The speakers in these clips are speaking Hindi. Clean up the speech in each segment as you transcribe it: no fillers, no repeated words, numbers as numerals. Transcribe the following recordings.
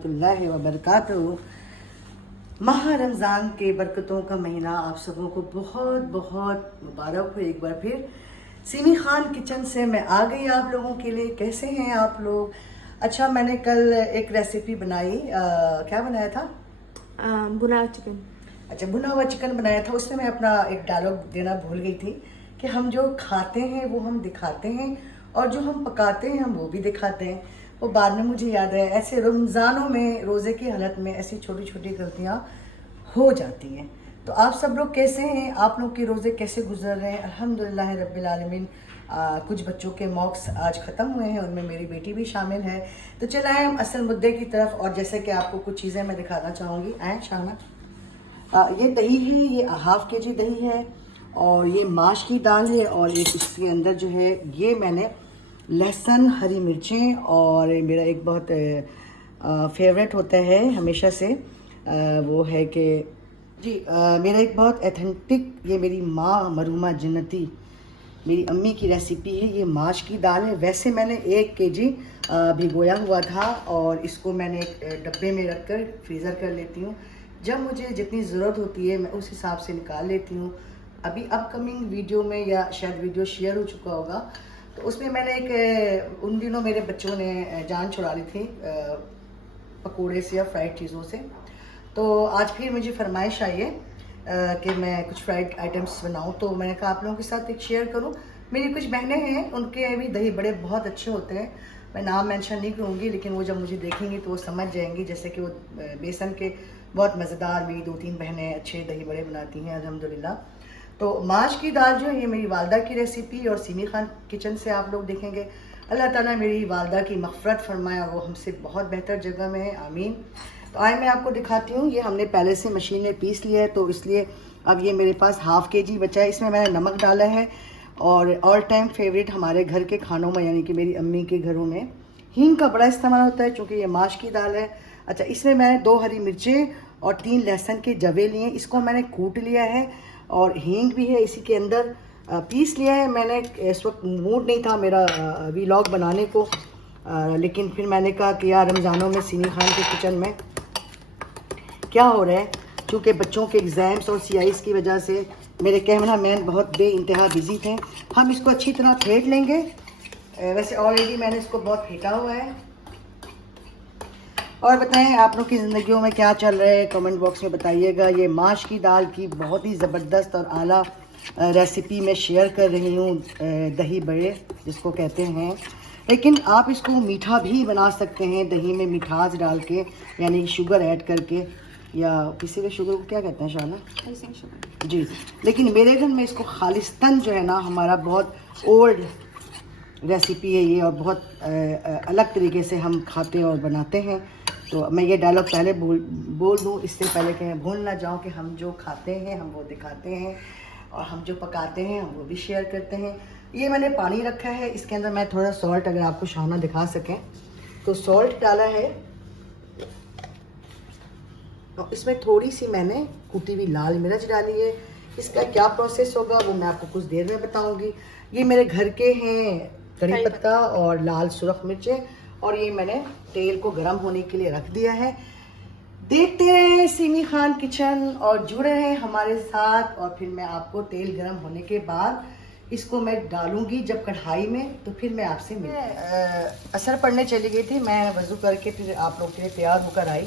रहमतुल्लाहि व बरकातहू। माह रमज़ान के बरकतों का महीना आप सबों को बहुत बहुत मुबारक हो। एक बार फिर सीमी खान किचन से मैं आ गई आप लोगों के लिए। कैसे हैं आप लोग? अच्छा, मैंने कल एक रेसिपी बनाई, क्या बनाया था? भुना हुआ चिकन। अच्छा, भुना हुआ चिकन बनाया था। उसमें मैं अपना एक डायलॉग देना भूल गई थी कि हम जो खाते हैं वो हम दिखाते हैं और जो हम पकाते हैं हम वो भी दिखाते हैं। वो बाद में मुझे याद है। ऐसे रमज़ानों में, रोज़े की हालत में ऐसी छोटी छोटी गलतियाँ हो जाती हैं। तो आप सब लोग कैसे हैं? आप लोग के रोज़े कैसे गुजर रहे हैं? अल्हम्दुलिल्लाह रब्बिल आलमीन। कुछ बच्चों के मॉक्स आज ख़त्म हुए हैं, उनमें मेरी बेटी भी शामिल है। तो चलाएं हम असल मुद्दे की तरफ। और जैसे कि आपको कुछ चीज़ें मैं दिखाना चाहूँगी। आए शाना, ये दही है, ये हाफ़ के जी दही है और ये माश की दाल है और एक इसके अंदर जो है ये मैंने लहसुन, हरी मिर्चें और मेरा एक बहुत फेवरेट होता है हमेशा से, वो है कि जी मेरा एक बहुत एथेंटिक, ये मेरी माँ मरूमा जन्नती, मेरी अम्मी की रेसिपी है। ये माश की दाल है। वैसे मैंने 1 केजी भिगोया हुआ था और इसको मैंने एक डब्बे में रख कर फ्रीज़र कर लेती हूँ। जब मुझे जितनी ज़रूरत होती है मैं उस हिसाब से निकाल लेती हूँ। अभी अपकमिंग वीडियो में या शायद वीडियो शेयर हो चुका होगा, तो उसमें मैंने एक, उन दिनों मेरे बच्चों ने जान छुड़ा ली थी पकोड़े से या फ्राइड चीज़ों से। तो आज फिर मुझे फरमाइश आई है कि मैं कुछ फ्राइड आइटम्स बनाऊं, तो मैंने कहा आप लोगों के साथ एक शेयर करूं। मेरी कुछ बहनें हैं, उनके भी दही बड़े बहुत अच्छे होते हैं। मैं नाम मेंशन नहीं करूंगी, लेकिन वो जब मुझे देखेंगी तो वो समझ जाएंगी। जैसे कि वो बेसन के बहुत मज़ेदार, मेरी 2-3 बहनें अच्छे दही बड़े बनाती हैं अल्हम्दुलिल्लाह। तो माश की दाल जो है ये मेरी वालदा की रेसिपी और सीमी खान किचन से आप लोग देखेंगे। अल्लाह ताला मेरी वालदा की मग़फ़रत फरमाए और वो हमसे बहुत बेहतर जगह में है, आमीन। तो आए मैं आपको दिखाती हूँ। ये हमने पहले से मशीन में पीस लिया है, तो इसलिए अब ये मेरे पास हाफ़ के-जी बचा है। इसमें मैंने नमक डाला है और ऑल टाइम फेवरेट हमारे घर के खानों में, यानी कि मेरी अम्मी के घरों में हींग का बड़ा इस्तेमाल होता है चूँकि ये माश की दाल है। अच्छा, इसमें मैंने 2 हरी मिर्चें और 3 लहसुन के जवे लिए। इसको मैंने कूट लिया है और हींग भी है इसी के अंदर, पीस लिया है मैंने। इस वक्त मूड नहीं था मेरा वीलॉग बनाने को, लेकिन फिर मैंने कहा कि यार रमज़ानों में सीमी खान के किचन में क्या हो रहा है। चूँकि बच्चों के एग्ज़ाम्स और CIs की वजह से मेरे कैमरा मैन बहुत बेइंतहा बिजी थे। हम इसको अच्छी तरह फेंट लेंगे। वैसे ऑलरेडी मैंने इसको बहुत फेंटा हुआ है। और बताएं आप लोग की ज़िंदगियों में क्या चल रहा है, कमेंट बॉक्स में बताइएगा। ये माश की दाल की बहुत ही ज़बरदस्त और आला रेसिपी मैं शेयर कर रही हूँ, दही बड़े जिसको कहते हैं। लेकिन आप इसको मीठा भी बना सकते हैं, दही में मिठास डाल के, यानी शुगर ऐड करके, या किसी भी शुगर को क्या कहते हैं शाना? आइसिंग शुगर जी। लेकिन मेरे घर में इसको खालिस्तान जो है ना, हमारा बहुत ओल्ड रेसिपी है ये और बहुत अलग तरीके से हम खाते और बनाते हैं। तो मैं ये डायलॉग पहले बोल दूँ, इससे पहले कि मैं भूल ना जाऊँ कि हम जो खाते हैं हम वो दिखाते हैं और हम जो पकाते हैं हम वो भी शेयर करते हैं। ये मैंने पानी रखा है, इसके अंदर मैं थोड़ा सॉल्ट, अगर आपको शाना दिखा सकें तो सॉल्ट डाला है और इसमें थोड़ी सी मैंने कुटी हुई लाल मिर्च डाली है। इसका क्या प्रोसेस होगा वो मैं आपको कुछ देर में बताऊंगी। ये मेरे घर के हैं कड़ी पत्ता और लाल सुरख मिर्चें, और ये मैंने तेल को गर्म होने के लिए रख दिया है। देखते हैं सीमी खान किचन और जुड़े हैं हमारे साथ। और फिर मैं आपको तेल गर्म होने के बाद इसको मैं डालूंगी जब कढ़ाई में, तो फिर मैं आपसे असर पड़ने चली गई थी। मैं वज़ू करके फिर आप लोग के लिए तैयार होकर आई,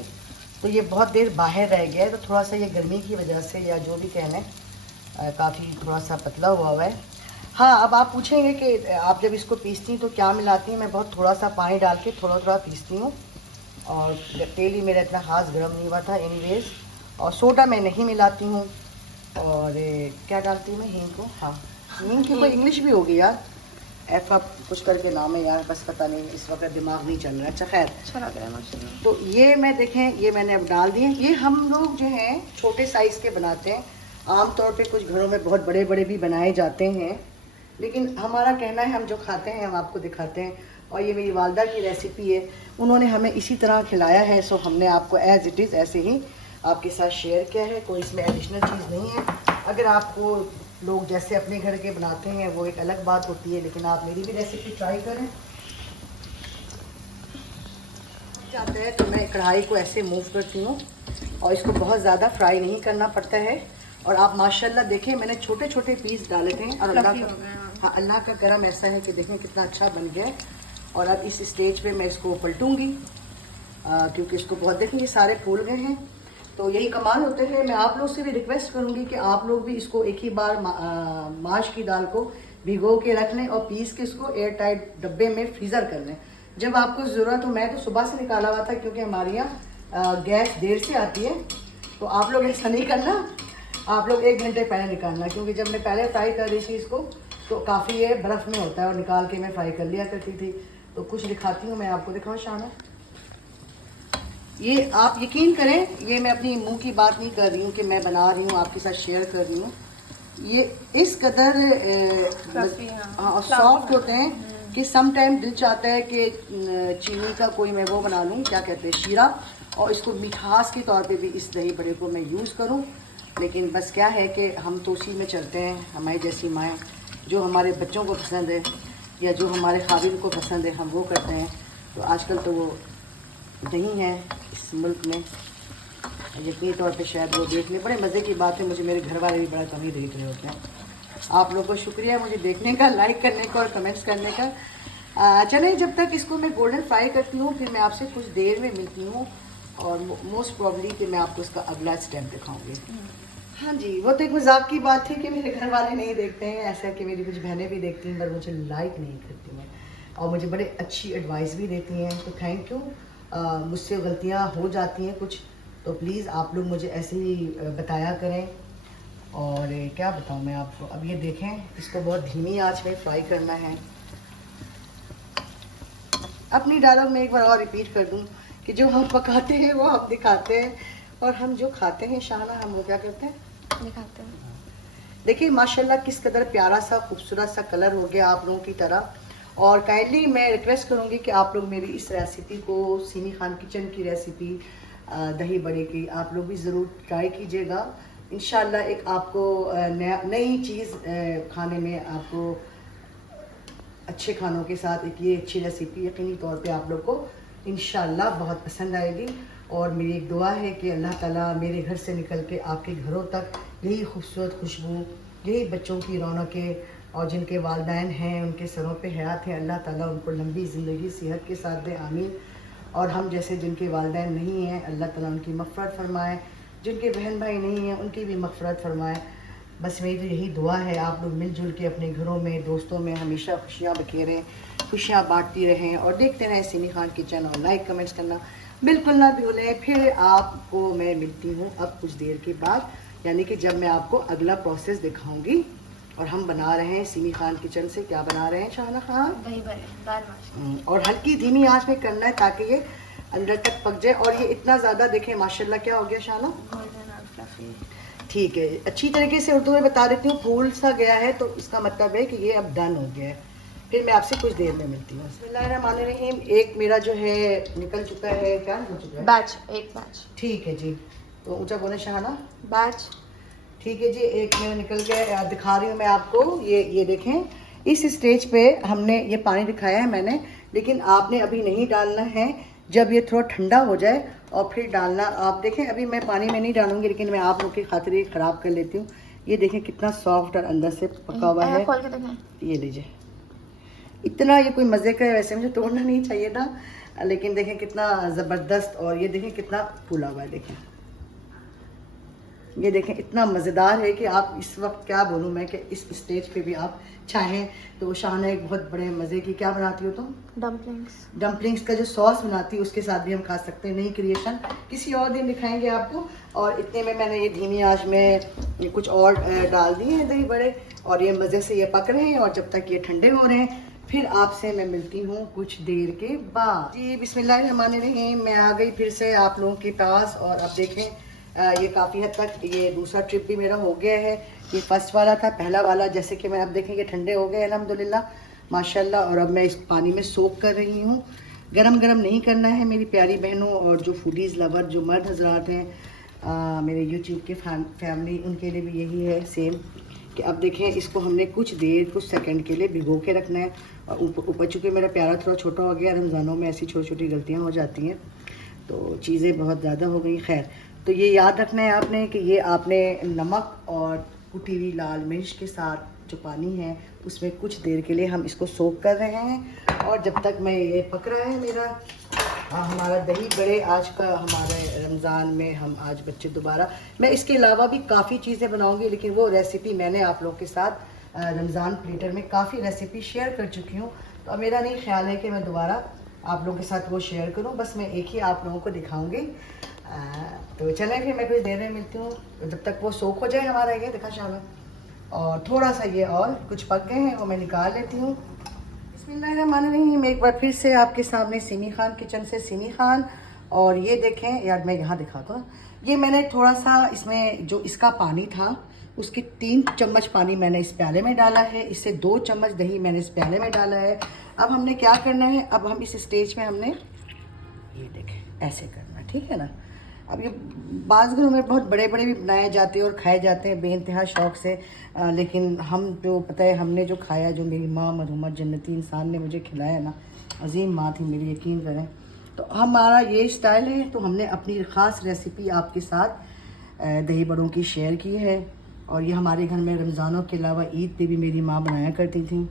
तो ये बहुत देर बाहर रह गया है। तो थोड़ा सा ये गर्मी की वजह से या जो भी कहने, काफ़ी थोड़ा सा पतला हुआ है। हाँ, अब आप पूछेंगे कि आप जब इसको पीसती हैं तो क्या मिलाती हैं? मैं बहुत थोड़ा सा पानी डाल के थोड़ा थोड़ा पीसती हूँ और तेल ही मेरा इतना खास गर्म नहीं हुआ था एनीवेज। और सोडा मैं नहीं मिलाती हूँ। और क्या डालती हूँ मैं? हींग को, हाँ हींग की कोई इंग्लिश भी होगी यार, ऐसा कुछ करके नाम है यार, बस पता नहीं, इस वक्त दिमाग नहीं चल रहा है। अच्छा खैर, अच्छा लग रहा है माशाल्लाह। तो ये मैं देखें, ये मैंने अब डाल दिए। ये हम लोग जो हैं छोटे साइज़ के बनाते हैं, आमतौर पे कुछ घरों में बहुत बड़े बड़े भी बनाए जाते हैं, लेकिन हमारा कहना है हम जो खाते हैं हम आपको दिखाते हैं। और ये मेरी वालदा की रेसिपी है, उन्होंने हमें इसी तरह खिलाया है, सो हमने आपको एज़ इट इज़ ऐसे ही आपके साथ शेयर किया है। कोई इसमें एडिशनल चीज़ नहीं है। अगर आपको लोग जैसे अपने घर के बनाते हैं वो एक अलग बात होती है, लेकिन आप मेरी भी रेसिपी ट्राई करें। जाता है तो मैं कढ़ाई को ऐसे मूव करती हूँ और इसको बहुत ज़्यादा फ्राई नहीं करना पड़ता है। और आप माशाल्लाह देखें मैंने छोटे छोटे पीस डाले थे और अल्लाह का करम ऐसा है कि देखें कितना अच्छा बन गया है। और अब इस स्टेज पे मैं इसको पलटूंगी क्योंकि इसको बहुत देखें ये सारे फूल गए हैं। तो यही कमाल होते हैं। मैं आप लोग से भी रिक्वेस्ट करूँगी कि आप लोग भी इसको एक ही बार माश की दाल को भिगो के रख लें और पीस के इसको एयर टाइट डब्बे में फ्रीज़र कर लें जब आपको ज़रूरत हो। मैं तो सुबह से निकाला हुआ था क्योंकि हमारे यहाँ गैस देर से आती है। तो आप लोग ऐसा नहीं करना, आप लोग 1 घंटे पहले निकालना, क्योंकि जब मैं पहले फ्राई कर रही थी इसको तो काफ़ी ये बर्फ़ में होता है और निकाल के मैं फ्राई कर लिया करती थी। तो कुछ दिखाती हूँ मैं आपको, दिखाऊँ शाना। ये आप यकीन करें, ये मैं अपनी मुंह की बात नहीं कर रही हूँ कि मैं बना रही हूँ आपके साथ शेयर कर रही हूँ। ये इस कदर सॉफ्ट होते हैं कि सम टाइम दिल चाहता है कि चीनी का कोई मैं वो बना लूँ, क्या कहते हैं, शीरा, और इसको मिठास के तौर पे भी इस दही बड़े को मैं यूज़ करूँ। लेकिन बस क्या है कि हम तो उसी में चलते हैं, हमारी जैसी माएँ जो हमारे बच्चों को पसंद है या जो हमारे खाविल को पसंद है हम वो करते हैं। तो आजकल तो वो नहीं है इस मुल्क में, यकीनी तौर पे शायद वो देख ले। बड़े मज़े की बात है, मुझे मेरे घर वाले भी बड़ा कम ही देख रहे होते हैं। आप लोगों को शुक्रिया मुझे देखने का, लाइक करने का और कमेंट्स करने का। चलें, जब तक इसको मैं गोल्डन फ्राई करती हूँ फिर मैं आपसे कुछ देर में मिलती हूँ और मोस्ट प्रॉब्ली कि मैं आपको इसका अगला स्टेप दिखाऊंगी। हाँ जी, वो तो एक मजाक की बात थी कि मेरे घर वाले नहीं देखते हैं, ऐसा कि मेरी कुछ बहनें भी देखती हैं पर मुझे लाइक नहीं करती हैं और मुझे बड़े अच्छी एडवाइस भी देती हैं। तो थैंक यू। मुझसे गलतियाँ हो जाती हैं कुछ, तो प्लीज़ आप लोग मुझे ऐसे ही बताया करें। और क्या बताऊं मैं आपको, अब ये देखें इसको बहुत धीमी आंच में फ्राई करना है। अपनी डायलॉग में एक बार और रिपीट कर दूं कि जो हम पकाते हैं वो हम दिखाते हैं और हम जो खाते हैं शाहना हम वो क्या करते हैं, दिखाते हैं। देखिए माशाल्लाह किस कदर प्यारा सा खूबसूरत सा कलर हो गया आप लोगों की तरह। और काइंडली मैं रिक्वेस्ट करूँगी कि आप लोग मेरी इस रेसिपी को, सीमी खान किचन की रेसिपी दही बड़े की, आप लोग भी ज़रूर ट्राई कीजिएगा। इंशाल्लाह एक आपको नई चीज़ खाने में, आपको अच्छे खानों के साथ एक ये अच्छी रेसिपी यकीनी तौर पे आप लोग को इंशाल्लाह बहुत पसंद आएगी। और मेरी एक दुआ है कि अल्लाह ताला मेरे घर से निकल के आपके घरों तक यही खूबसूरत खुशबू, यही बच्चों की रौनकें, और जिनके वालिदैन हैं उनके सरों पे हयात है, अल्लाह ताला उनको लंबी ज़िंदगी सेहत के साथ दे, आमीन। और हम जैसे जिनके वालिदैन नहीं हैं अल्लाह ताला उनकी मग़फ़िरत फरमाए, जिनके बहन भाई नहीं हैं उनकी भी मग़फ़िरत फरमाए। बस मेरी यही दुआ है, आप लोग मिलजुल के अपने घरों में, दोस्तों में हमेशा खुशियाँ बखेरें, खुशियाँ बांटती रहें और देखते रहें सीमी खान किचन। और लाइक कमेंट्स करना बिल्कुल ना भूलें। फिर आपको मैं मिलती हूँ अब कुछ देर के बाद, यानी कि जब मैं आपको अगला प्रोसेस दिखाऊंगी। और हम बना रहे हैं सीमी खान किचन से, क्या बना रहे हैं शाहना खान, दही बड़े, दाल माश। और हल्की धीमी आंच में करना है ताकि ये अंदर तक पक जाए। और ये इतना ज़्यादा देखें माशाल्लाह क्या हो गया शाहना, गोल्डन और फ्लफी। ठीक है, अच्छी तरीके से उर्दू में बता देती हूँ, फूल सा गया है तो इसका मतलब है कि ये अब डन हो गया है। फिर मैं आपसे कुछ देर में मिलती हूँ। बिस्मिल्लाहिर्रहमानिर्रहीम। एक मेरा जो है निकल चुका है, क्या निकल चुका है, बैच, एक बैच। ठीक है जी, तो ऊंचा बोले शाहना, बैच। ठीक है जी, एक मेरा निकल गया, दिखा रही हूँ मैं आपको। ये देखें, इस स्टेज पे हमने ये पानी दिखाया है मैंने, लेकिन आपने अभी नहीं डालना है, जब ये थोड़ा ठंडा हो जाए और फिर डालना। आप देखें अभी मैं पानी में नहीं डालूंगी, लेकिन मैं आप लोग की खातिर ये ख़राब कर लेती हूँ। ये देखें कितना सॉफ्ट और अंदर से पका हुआ है। खोल के देखें। ये लीजिए, इतना ये कोई मज़े का है, वैसे मुझे तोड़ना नहीं चाहिए था, लेकिन देखें कितना ज़बरदस्त। और ये देखें कितना फूला हुआ है, देखें ये देखें इतना मज़ेदार है कि आप इस वक्त क्या बोलूँ मैं, कि इस स्टेज पे भी आप चाहें तो शाहना एक बहुत बड़े मज़े की क्या बनाती हो तुम, डम्पलिंग्स का जो सॉस बनाती है उसके साथ भी हम खा सकते हैं। नई क्रिएशन किसी और दिन दिखाएंगे आपको। और इतने में मैंने ये धीमी आंच में कुछ और डाल दिए हैं दही बड़े, और ये मज़े से ये पक रहे हैं। और जब तक ये ठंडे हो रहे हैं फिर आपसे मैं मिलती हूँ कुछ देर के बाद। जी बिस्मिल्लाहिर्रहमानिर्रहीम, मैं आ गई फिर से आप लोगों के पास। और अब देखें ये काफ़ी हद तक ये दूसरा ट्रिप भी मेरा हो गया है। ये फर्स्ट वाला था, पहला वाला जैसे कि मैं अब देखें ये ठंडे हो गए अल्हम्दुलिल्लाह माशाल्लाह। और अब मैं इस पानी में सोक कर रही हूँ। गरम गरम नहीं करना है मेरी प्यारी बहनों, और जो फूडीज़ लवर, जो मर्द हजरात हैं मेरे यूट्यूब के फैमिली, उनके लिए भी यही है सेम, कि अब देखें इसको हमने कुछ देर, कुछ सेकंड के लिए भिगो के रखना है। और ऊपर चूँकि मेरा प्यारा थोड़ा छोटा हो गया, रमज़ानों में ऐसी छोटी छोटी गलतियाँ हो जाती हैं, तो चीज़ें बहुत ज़्यादा हो गई। खैर, तो ये याद रखना है आपने कि ये आपने नमक और कुटी हुई लाल मिर्च के साथ जो पानी है उसमें कुछ देर के लिए हम इसको सोक कर रहे हैं। और जब तक मैं ये पक रहा है मेरा हमारा दही बड़े आज का हमारे रमज़ान में हम आज बच्चे दोबारा, मैं इसके अलावा भी काफ़ी चीज़ें बनाऊंगी, लेकिन वो रेसिपी मैंने आप लोगों के साथ रमज़ान प्लेटर में काफ़ी रेसिपी शेयर कर चुकी हूँ। तो अब मेरा नहीं ख्याल है कि मैं दोबारा आप लोगों के साथ वो शेयर करूँ, बस मैं एक ही आप लोगों को दिखाऊँगी। तो चलें फिर मैं कुछ देर में मिलती हूँ, जब तक वो सोख हो जाए हमारा ये देखा शाला। और थोड़ा सा ये और कुछ पक गए हैं वो मैं निकाल लेती हूँ। बिस्मिल्लाहिर्रहमानिर्रहीम। मैं एक बार फिर से आपके सामने सिमी खान किचन से सिमी खान। और ये देखें यार, मैं यहाँ दिखाता हूँ, ये मैंने थोड़ा सा इसमें जो इसका पानी था उसके 3 चम्मच पानी मैंने इस प्याले में डाला है, इससे 2 चम्मच दही मैंने इस प्याले में डाला है। अब हमने क्या करना है, अब हम इस स्टेज में हमने ये देखें ऐसे करना, ठीक है ना। अब ये बाज़ घरों में बहुत बड़े बड़े भी बनाए जाते हैं और खाए जाते हैं बेइंतहा शौक़ से, लेकिन हम जो पता है हमने जो खाया, जो मेरी माँ मरहुमा जन्नती इंसान ने मुझे खिलाया ना, अजीम माँ थी मेरी, यकीन करें। तो हमारा ये स्टाइल है, तो हमने अपनी ख़ास रेसिपी आपके साथ दही बड़ों की शेयर की है। और ये हमारे घर में रमज़ानों के अलावा ईद पे भी मेरी माँ बनाया करती थी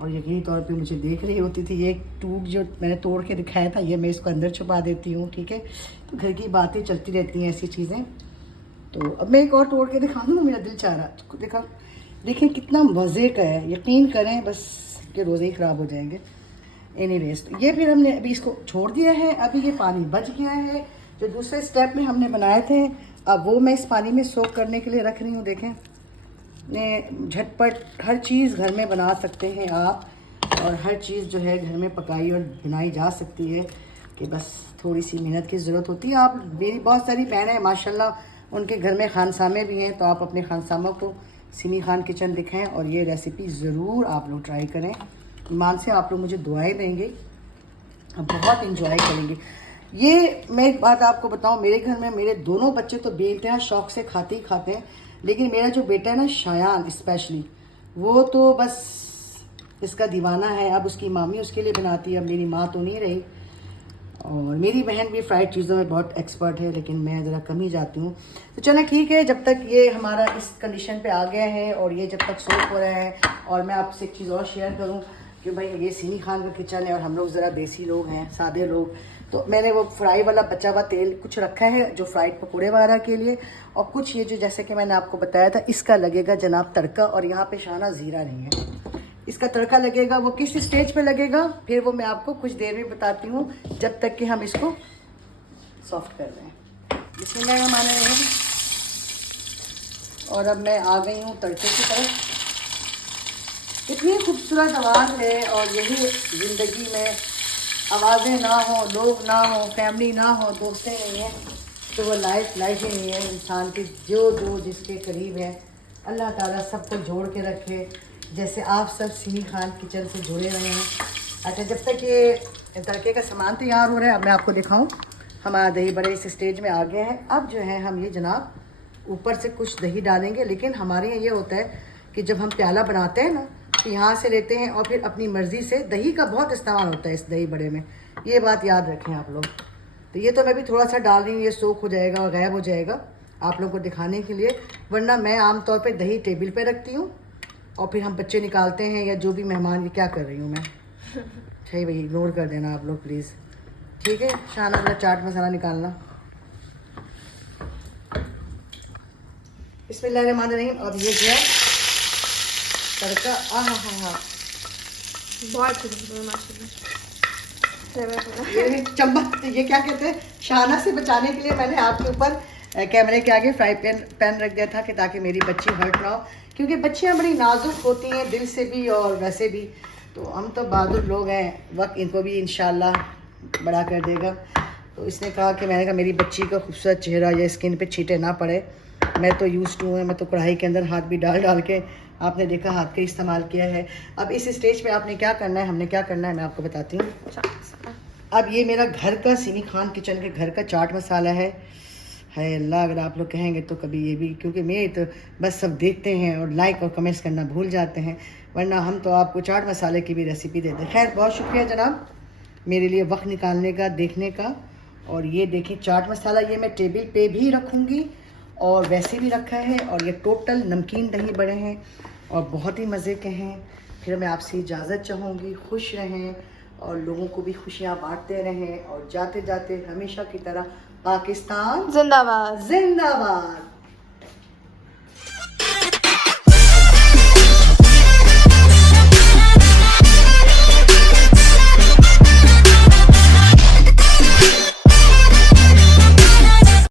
और यकीनी तौर पे मुझे देख रही होती थी। ये टूट जो मैंने तोड़ के दिखाया था, ये मैं इसको अंदर छुपा देती हूँ, ठीक है। तो घर की बातें चलती रहती हैं ऐसी चीज़ें। तो अब मैं एक और तोड़ के दिखा दूँ, मेरा दिल चाह रहा देखा, देखें कितना मज़े का है, यकीन करें बस के रोज़े ही ख़राब हो जाएंगे। एनीवेज, तो ये फिर हमने अभी इसको छोड़ दिया है, अभी ये पानी बच गया है जो दूसरे स्टेप में हमने बनाए थे। अब वो मैं इस पानी में सोक करने के लिए रख रही हूँ। देखें, ने झटपट हर चीज़ घर में बना सकते हैं आप, और हर चीज़ जो है घर में पकाई और बनाई जा सकती है, कि बस थोड़ी सी मेहनत की ज़रूरत होती है। आप, मेरी बहुत सारी बहनें हैं माशाल्लाह, उनके घर में खानसामे भी हैं, तो आप अपने खानसामा को सिमी खान किचन दिखाएं और ये रेसिपी ज़रूर आप लोग ट्राई करें। ईमान से आप लोग मुझे दुआएं देंगे, बहुत इंजॉय करेंगे। ये मैं एक बात आपको बताऊं, मेरे घर में मेरे दोनों बच्चे तो बेइंतहा शौक़ से खाते ही खाते हैं, लेकिन मेरा जो बेटा है ना शायान स्पेशली, वो तो बस इसका दीवाना है। अब उसकी मामी उसके लिए बनाती है, अब मेरी माँ तो नहीं रही, और मेरी बहन भी फ्राइड चीज़ों में बहुत एक्सपर्ट है, लेकिन मैं ज़रा कम ही जाती हूँ। तो चलो ठीक है, जब तक ये हमारा इस कंडीशन पे आ गया है और ये जब तक सोख हो रहा है, और मैं आपसे एक चीज़ और शेयर करूँ कि भाई ये सिमी खान का किचन है और हम लोग ज़रा देसी लोग हैं, सादे लोग, तो मैंने वो फ्राई वाला बचा हुआ तेल कुछ रखा है जो फ्राइड पकौड़े वगैरह के लिए, और कुछ ये जो जैसे कि मैंने आपको बताया था इसका लगेगा जनाब तड़का। और यहाँ पे शाना ज़ीरा नहीं है, इसका तड़का लगेगा। वो किस स्टेज पे लगेगा फिर वो मैं आपको कुछ देर में बताती हूँ, जब तक कि हम इसको सॉफ्ट कर रहे हैं। बिस्मिल्लाहिर्रहमानिर्रहीम। और अब मैं आ गई हूँ तड़के की तरफ। इतनी खूबसूरत आवाज़ है, और यही ज़िंदगी में आवाज़ें ना हो, लोग ना हो, फैमिली ना हो, दोस्तें नहीं हैं, तो वो लाइफ ही नहीं है इंसान की। जो जिसके करीब है, अल्लाह ताला सबको जोड़ के रखे, जैसे आप सब सिमी खान किचन से जुड़े रहे हैं। अच्छा, जब तक ये तड़के का सामान तैयार हो रहा है, अब मैं आपको दिखाऊं, हमारा दही बड़े इस स्टेज में आ गया है। अब जो है हम ये जनाब ऊपर से कुछ दही डालेंगे, लेकिन हमारे यहाँ ये होता है कि जब हम प्याला बनाते हैं ना, तो यहाँ से लेते हैं और फिर अपनी मर्ज़ी से, दही का बहुत इस्तेमाल होता है इस दही बड़े में, ये बात याद रखें आप लोग। तो ये तो मैं भी थोड़ा सा डाल रही हूँ, ये सोख हो जाएगा और गायब हो जाएगा आप लोगों को दिखाने के लिए, वरना मैं आमतौर पे दही टेबल पे रखती हूँ और फिर हम बच्चे निकालते हैं या जो भी मेहमान। ये क्या कर रही हूँ मैं, सही भाई इग्नोर कर देना आप लोग प्लीज़, ठीक है। शाना अपना चाट मसाला निकालना। बिस्मिल्लाहिर्रहमानिर्रहीम। और ये जो है तड़का, हाँ बहुत अच्छी माशाल्लाह। ये चम्मच, ये क्या कहते हैं, शाना से बचाने के लिए मैंने आपके ऊपर कैमरे के आगे फ्राई पैन रख दिया था कि ताकि मेरी बच्ची हर्ट ना हो, क्योंकि बच्चियाँ बड़ी नाजुक होती हैं दिल से भी और वैसे भी। तो हम तो बहादुर लोग हैं, वक्त इनको भी इंशाल्लाह बड़ा कर देगा। तो इसने कहा कि, मैंने कहा मेरी बच्ची का खूबसूरत चेहरा या स्किन पे छींटे ना पड़े, मैं तो यूज़ टू है, मैं तो कढ़ाई के अंदर हाथ भी डाल के, आपने देखा हाथ का इस्तेमाल किया है। अब इस स्टेज पे आपने क्या करना है, हमने क्या करना है मैं आपको बताती हूँ। अब ये मेरा घर का सिमी खान किचन के घर का चाट मसाला है अल्लाह, अगर आप लोग कहेंगे तो कभी ये भी, क्योंकि मैं तो बस सब देखते हैं और लाइक और कमेंट्स करना भूल जाते हैं, वरना हम तो आपको चाट मसाले की भी रेसिपी देते हैं। खैर, बहुत शुक्रिया जनाब मेरे लिए वक्त निकालने का, देखने का, और ये देखिए चाट मसाला, ये मैं टेबल पे भी रखूँगी और वैसे भी रखा है। और ये टोटल नमकीन दही बड़े हैं और बहुत ही मज़े के हैं। फिर मैं आपसे इजाज़त चाहूँगी, खुश रहें और लोगों को भी खुशियाँ बांटते रहें। और जाते जाते हमेशा की तरह पाकिस्तान जिंदाबाद। जिंदाबाद।